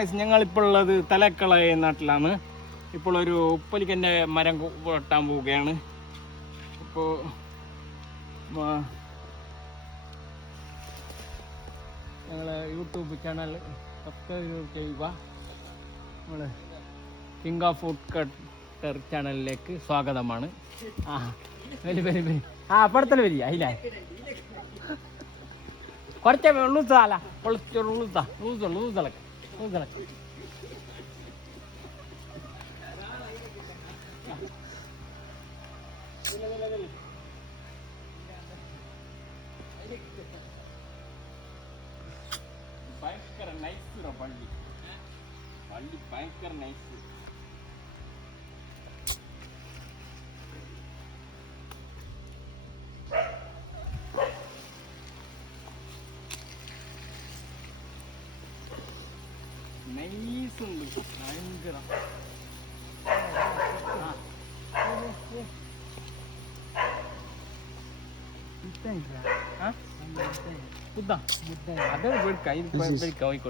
Guys ഞങ്ങളിപ്പോൾ ഉള്ളത് തലക്കള നാട്ടിലാണ്. ഇപ്പോൾ ഒരു ഉപ്പലിക്കൻ്റെ മരം വെട്ടാൻ പോവുകയാണ്. ഇപ്പോൾ ഞങ്ങളെ യൂട്യൂബ് ചാനൽ സബ്സ്ക്രൈബ് ചെയ്യുക. നമ്മൾ കിങ് ഓഫ് ഫുഡ് കട്ടർ ചാനലിലേക്ക് സ്വാഗതമാണ്. വരി വരി വരി അപ്പുറത്തല്ല വരി അതില കുറച്ച് ലൂസാല പൊളിച്ച് ലൂസിളക്ക് ഭയങ്കര നൈസ് പള്ളി ഭയങ്കര നൈസ്. നൈസുണ്ട് ഭയങ്കര. അത് കൈ കോഴിക്കോട്ടെ